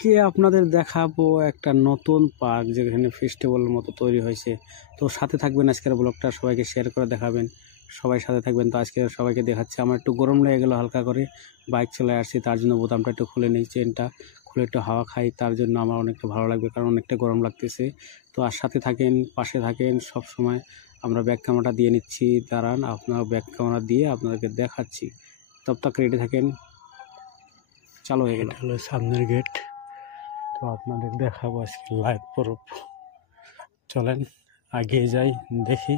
আজকে আপনাদের দেখাবো একটা নতুন পার্ক যেখানে ফেস্টিভ্যালের মতো তৈরি হয়েছে। তো সাথে থাকবেন, আজকের ব্লগটা সবাইকে শেয়ার করে দেখাবেন, সবাই সাথে থাকবেন। তো আজকে সবাইকে দেখাচ্ছি। আমার একটু গরম লেগে গেলো হালকা করে, বাইক চলে আসছি, তার জন্য বোতামটা একটু খুলে নিই, চেনটা খুলে একটু হাওয়া খাই, তার জন্য আমার অনেকটা ভালো লাগবে, কারণ অনেকটা গরম লাগতেছে। তো আর সাথে থাকেন, পাশে থাকেন সব সময়। আমরা ব্যাক ক্যামেরাটা দিয়ে নিচ্ছি, দাঁড়ান আপনার ব্যাক ক্যামেরা দিয়ে আপনাদেরকে দেখাচ্ছি। তব তক রেডি থাকেন, চালু হয়ে গেল। হলো সামনের গেট। তো আপনাদের দেখাবো আজকে লাইভ প্রুফ। চলেন এগিয়ে যাই, দেখি।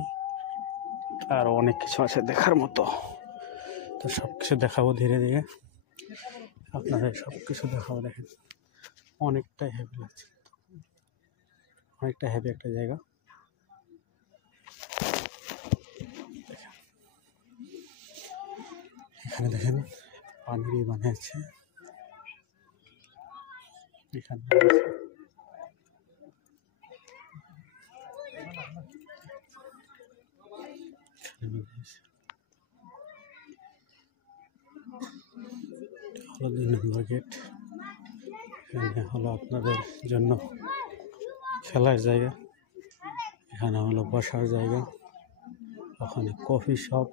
আর অনেক কিছু আছে দেখার মতো, তো সব কিছু দেখাবো ধীরে ধীরে, আপনাদের সব কিছু দেখাবো। দেখেন অনেকটাই হেভি লাগছে, অনেকটা হেভি একটা জায়গা। এখানে দেখেন পানি বানিয়েছে, এখানে হলো 2 নম্বর গেট। এখানে হলো আপনাদের জন্য খেলার জায়গা, এখানে হলো বসার জায়গা, ওখানে কফি শপ,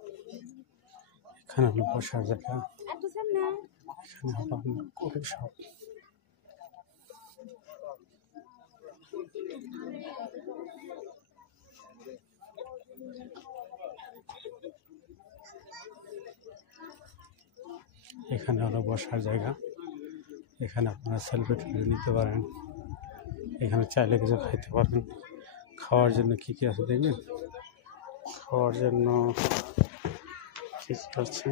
এখানে হলো বসার জায়গা, এখানে হলো আপনার কফি শপ। এখানে হলো বসার জায়গা, এখানে আপনারা সেলফি তুলে নিতে পারেন, এখানে চাইলে কিছু খাইতে পারেন। খাওয়ার জন্য কী কী আছে দেখবেন, খাওয়ার জন্য কী কী আছে,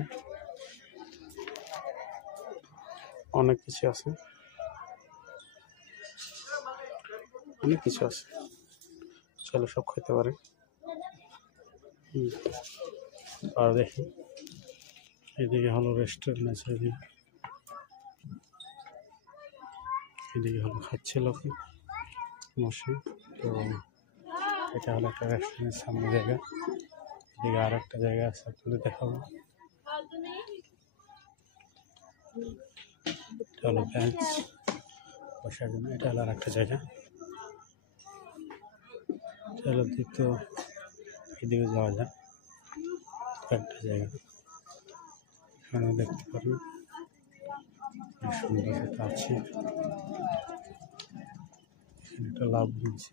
অনেক কিছু আছে, অনেক কিছু আছে, চলো সব খেতে পারেন। আর দেখি এদিকে হলো রেস্টুরেন্ট আছে, এদিকে হলো খাচ্ছে লোকে বসে। তো এটা হলো একটা রেস্টুরেন্টের সামনে জায়গা, এদিকে আর একটা জায়গা আছে, আপনাদের দেখাবো। এটা হলো বেঞ্চ বসার জন্য, এটা হলো আর একটা জায়গা, এটা হলো দ্বিতীয়। এদিকে যাওয়া যায়, একটা জায়গা এখানে দেখতে পারেন, সুন্দর একটা আছে। এখানে একটা লাভ নিচ্ছে,